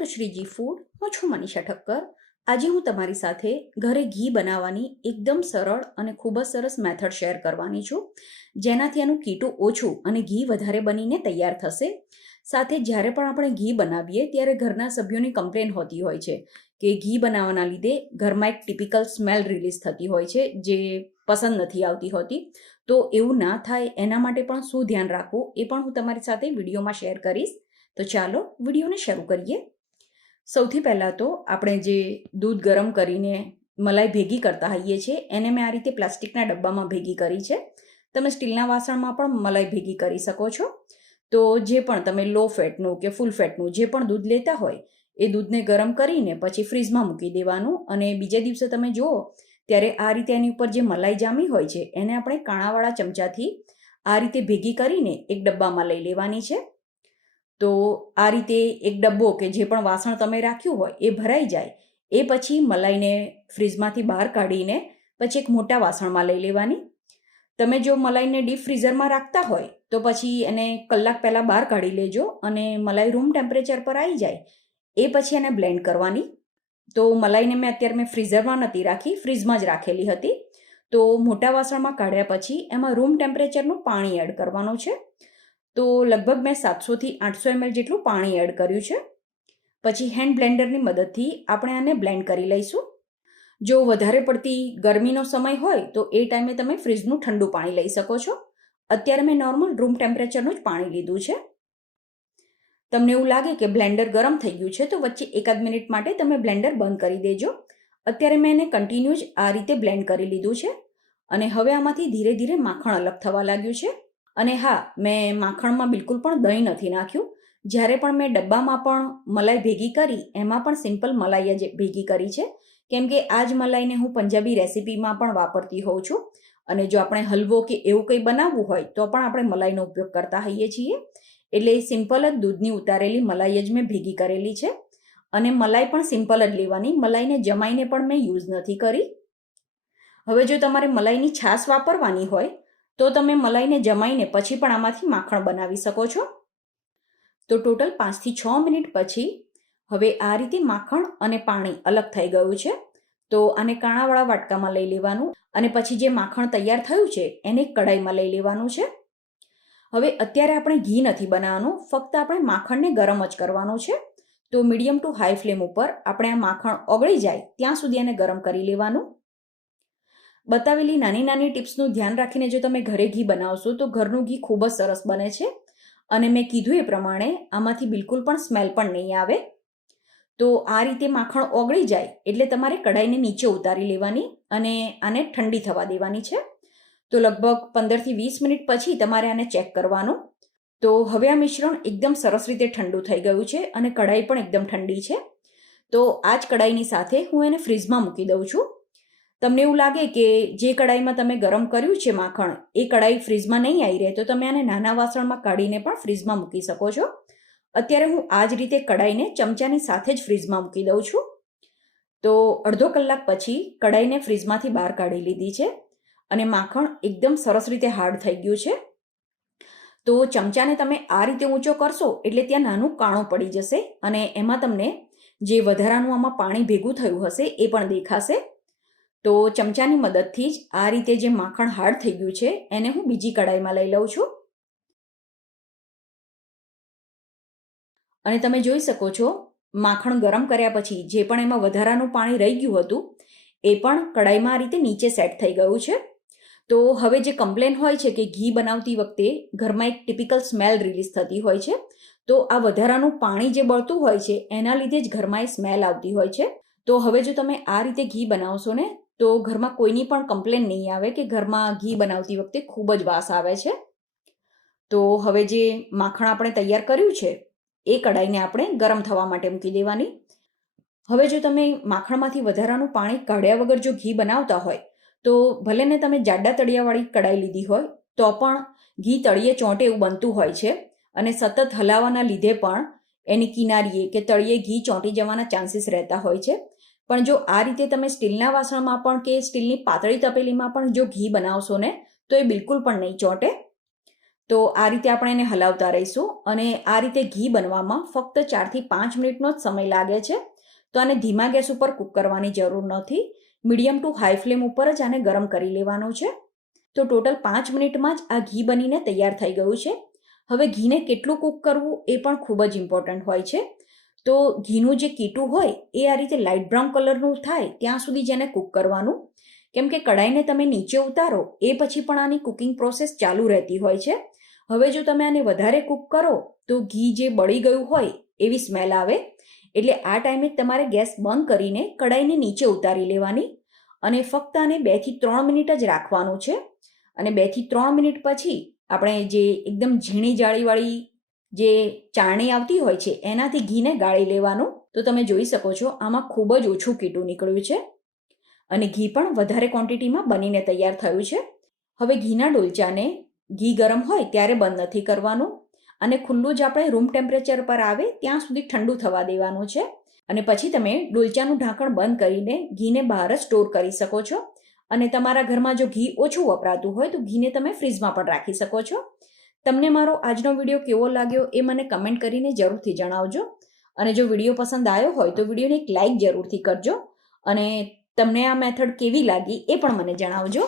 Two Shriji food હું છું મનીષા ઠક્કર. આજે હું તમારી સાથે ઘરે ઘી બનાવવાની એકદમ સરળ અને ખૂબ જ સરસ મેથડ શેર કરવાની છું. જેનાથી એનું કીટું ઓછું અને ઘી વધારે બનીને તૈયાર થશે. સાથે જ્યારે પણ આપણે ઘી બનાવીએ ત્યારે ઘરના સભ્યોની કમ્પ્લેન હોતી હોય છે કે ઘી બનાવવાના લીધે ઘરમાં એક ટિપિકલ સ્મેલ રિલીઝ થતી હોય છે જે પસંદ નથી આવતી હોતી. તો એવું ના થાય, એના માટે પણ શું ધ્યાન રાખવું એ પણ હું તમારી સાથે વિડીયોમાં શેર કરીશ. તો ચાલો વિડીયોને શરૂ કરીએ. સૌથી પહેલાં તો આપણે જે દૂધ ગરમ કરીને મલાઈ ભેગી કરતા હોઈએ છીએ, એને મેં આ રીતે પ્લાસ્ટિકના ડબ્બામાં ભેગી કરી છે. તમે સ્ટીલના વાસણમાં પણ મલાઈ ભેગી કરી શકો છો. તો જે પણ તમે લો ફેટનું કે ફૂલ ફેટનું જે પણ દૂધ લેતા હોય, એ દૂધને ગરમ કરીને પછી ફ્રીજમાં મૂકી દેવાનું અને બીજા દિવસે તમે જુઓ, ત્યારે આ રીતે એની ઉપર જે મલાઈ જામી હોય છે, એને આપણે કાણાવાળા ચમચાથી આ રીતે ભેગી કરીને એક ડબ્બામાં લઈ લેવાની છે. તો આ રીતે એક ડબ્બો કે જે પણ વાસણ તમે રાખ્યું હોય એ ભરાઈ જાય. એ પછી મલાઈને ફ્રીજમાંથી બહાર કાઢીને પછી એક મોટા વાસણમાં લઈ લેવાની. તમે જો મલાઈને ડીપ ફ્રીઝરમાં રાખતા હોય તો પછી એને કલાક પહેલાં બહાર કાઢી લેજો અને મલાઈ રૂમ ટેમ્પરેચર પર આવી જાય. એ પછી એને બ્લેન્ડ કરવાની. તો મલાઈને મેં અત્યારે મેં ફ્રીઝરમાં નથી રાખી ફ્રીઝમાં જ રાખેલી હતી. તો મોટા વાસણમાં કાઢ્યા પછી એમાં રૂમ ટેમ્પરેચરનું પાણી એડ કરવાનું છે. તો લગભગ મેં સાતસોથી આઠસો એમએલ જેટલું પાણી એડ કર્યું છે. પછી હેન્ડ બ્લેન્ડરની મદદથી આપણે આને બ્લેન્ડ કરી લઈશું. જો વધારે પડતી ગરમીનો સમય હોય તો એ ટાઈમે તમે ફ્રીજનું ઠંડુ પાણી લઈ શકો છો. અત્યારે મેં નોર્મલ રૂમ ટેમ્પરેચરનું જ પાણી લીધું છે. તમને એવું લાગે કે બ્લેન્ડર ગરમ થઈ ગયું છે તો વચ્ચે એકાદ મિનિટ માટે તમે બ્લેન્ડર બંધ કરી દેજો. અત્યારે મેં એને કન્ટિન્યુ જ આ રીતે બ્લેન્ડ કરી લીધું છે. અને હવે આમાંથી ધીરે ધીરે માખણ અલગ થવા લાગ્યું છે. અને હા, મેં માખણમાં બિલકુલ પણ દહીં નથી નાખ્યું. જ્યારે પણ મેં ડબ્બામાં પણ મલાઈ ભેગી કરી, એમાં પણ સિમ્પલ મલાઈ જ ભેગી કરી છે. કેમ કે આ જ મલાઈને હું પંજાબી રેસિપીમાં પણ વાપરતી હોઉં છું. અને જો આપણે હલવો કે એવું કંઈ બનાવવું હોય, તો પણ આપણે મલાઈનો ઉપયોગ કરતા હોઈએ છીએ. એટલે સિમ્પલ જ દૂધની ઉતારેલી મલાઈ જ મેં ભેગી કરેલી છે. અને મલાઈ પણ સિમ્પલ જ લેવાની, મલાઈને જમાઈને પણ મેં યુઝ નથી કરી. હવે જો તમારે મલાઈની છાશ વાપરવાની હોય તો તમે મલાઈને જમાઈને પછી પણ આમાંથી માખણ બનાવી શકો છો? તો ટોટલ પાંચથી છ મિનિટ પછી હવે આ રીતે માખણ અને પાણી અલગ થઈ ગયું છે. તો આને કાણાવાળા વાટકામાં લઈ લેવાનું અને પછી જે માખણ તૈયાર થયું છે એને કડાઈમાં લઈ લેવાનું છે. હવે અત્યારે આપણે ઘી નથી બનાવવાનું, ફક્ત આપણે માખણને ગરમ જ કરવાનું છે. તો મીડિયમ ટુ હાઈ ફ્લેમ ઉપર આપણે આ માખણ ઓગળી જાય ત્યાં સુધી એને ગરમ કરી લેવાનું. બતાવેલી નાની નાની ટિપ્સનું ધ્યાન રાખીને જો તમે ઘરે ઘી બનાવશો તો ઘરનું ઘી ખૂબ જ સરસ બને છે. અને મેં કીધું એ પ્રમાણે આમાંથી બિલકુલ પણ સ્મેલ પણ નહીં આવે. તો આ રીતે માખણ ઓગળી જાય એટલે તમારે કઢાઈને નીચે ઉતારી લેવાની અને આને ઠંડી થવા દેવાની છે. તો લગભગ પંદરથી વીસ મિનિટ પછી તમારે આને ચેક કરવાનું. તો હવે આ મિશ્રણ એકદમ સરસ રીતે ઠંડુ થઈ ગયું છે અને કઢાઈ પણ એકદમ ઠંડી છે. તો આ જ કઢાઈની સાથે હું એને ફ્રીજમાં મૂકી દઉં છું. તમને એવું લાગે કે જે કડાઈમાં તમે ગરમ કર્યું છે માખણ, એ કડાઈ ફ્રીજમાં નહીં આવી રહે, તો તમે આને નાના વાસણમાં કાઢીને પણ ફ્રીજમાં મૂકી શકો છો. અત્યારે હું આ જ રીતે કડાઈને ચમચાની સાથે જ ફ્રીજમાં મૂકી દઉં છું. તો અડધો કલાક પછી કડાઈને ફ્રીજમાંથી બહાર કાઢી લીધી છે અને માખણ એકદમ સરસ રીતે હાર્ડ થઈ ગયું છે. તો ચમચાને તમે આ રીતે ઊંચો કરશો એટલે ત્યાં નાનું કાણું પડી જશે અને એમાં તમને જે વધારાનું આમાં પાણી ભેગું થયું હશે એ પણ દેખાશે. તો ચમચાની મદદથી જ આ રીતે જે માખણ હાર્ડ થઈ ગયું છે, એને હું બીજી કડાઈમાં લઈ લઉં છું. અને તમે જોઈ શકો છો, માખણ ગરમ કર્યા પછી જે પણ એમાં વધારાનું પાણી રહી ગયું હતું, એ પણ કડાઈમાં આ રીતે નીચે સેટ થઈ ગયું છે. તો હવે જે કમ્પ્લેન હોય છે કે ઘી બનાવતી વખતે ઘરમાં એક ટિપિકલ સ્મેલ રિલીઝ થતી હોય છે, તો આ વધારાનું પાણી જે બળતું હોય છે, એના લીધે જ ઘરમાં એ સ્મેલ આવતી હોય છે. તો હવે જો તમે આ રીતે ઘી બનાવશો ને તો ઘરમાં કોઈની પણ કમ્પ્લેન નહીં આવે કે ઘરમાં ઘી બનાવતી વખતે ખૂબ જ વાસ આવે છે. તો હવે જે માખણ આપણે તૈયાર કર્યું છે, એ કઢાઈને આપણે ગરમ થવા માટે મૂકી દેવાની. હવે જો તમે માખણમાંથી વધારાનું પાણી કાઢ્યા વગર જો ઘી બનાવતા હોય, તો ભલે ને તમે જાડા તળિયાવાળી કઢાઈ લીધી હોય, તો પણ ઘી તળિયે ચોંટે એવું બનતું હોય છે અને સતત હલાવવાના લીધે પણ એની કિનારીએ કે તળિયે ઘી ચોંટી જવાના ચાન્સીસ રહેતા હોય છે. પણ જો આ રીતે તમે સ્ટીલના વાસણમાં પણ કે સ્ટીલની પાતળી તપેલીમાં પણ જો ઘી બનાવશો ને, તો એ બિલકુલ પણ નહીં ચોંટે. તો આ રીતે આપણે એને હલાવતા રહીશું અને આ રીતે ઘી બનવામાં ફક્ત ચારથી પાંચ મિનિટનો જ સમય લાગે છે. તો આને ધીમા ગેસ ઉપર કૂક કરવાની જરૂર નથી. મીડિયમ ટુ હાઈ ફ્લેમ ઉપર જ આને ગરમ કરી લેવાનું છે. તો ટોટલ પાંચ મિનિટમાં જ આ ઘી બનીને તૈયાર થઈ ગયું છે. હવે ઘીને કેટલું કૂક કરવું એ પણ ખૂબ જ ઇમ્પોર્ટન્ટ હોય છે. તો ઘીનું જે કીટું હોય, એ આ રીતે લાઇટ બ્રાઉન કલરનું થાય, ત્યાં સુધી જેને કૂક કરવાનું. કેમ કે કડાઈને તમે નીચે ઉતારો, એ પછી પણ આની કુકિંગ પ્રોસેસ ચાલુ રહેતી હોય છે. હવે જો તમે આને વધારે કૂક કરો, તો ઘી જે બળી ગયું હોય, એવી સ્મેલ આવે. એટલે આ ટાઈમે તમારે ગેસ બંધ કરીને કડાઈને નીચે ઉતારી લેવાની અને ફક્ત આને બેથી ત્રણ મિનિટ જ રાખવાનું છે. અને બેથી ત્રણ મિનિટ પછી આપણે જે એકદમ ઝીણી જાળીવાળી જે ચાણી આવતી હોય છે, એનાથી ઘીને ગાળી લેવાનું. તો તમે જોઈ શકો છો, આમાં ખૂબ જ ઓછું કીટું નીકળ્યું છે. અને ઘી પણ વધારે ક્વોન્ટિટીમાં બનીને તૈયાર થયું છે. હવે ઘીના ડોલચાને ઘી ગરમ હોય ત્યારે બંધ નથી કરવાનું. અને ખુલ્લું જ આપણે રૂમ ટેમ્પરેચર પર આવે ત્યાં સુધી ઠંડુ થવા દેવાનું છે. અને પછી તમે ડોલચાનું ઢાંકણ બંધ કરીને ઘીને બહાર જ સ્ટોર કરી શકો છો. અને તમારા ઘરમાં જો ઘી ઓછું વપરાતું હોય તો ઘીને તમે ફ્રીજમાં પણ રાખી શકો છો. તમને મારો આજનો વીડિયો કેવો લાગ્યો એ મને કમેન્ટ કરીને જરૂરથી જણાવજો. અને જો વીડિયો પસંદ આવ્યો હોય તો વિડીયોને એક લાઇક જરૂરથી કરજો. અને તમને આ મેથડ કેવી લાગી એ પણ મને જણાવજો.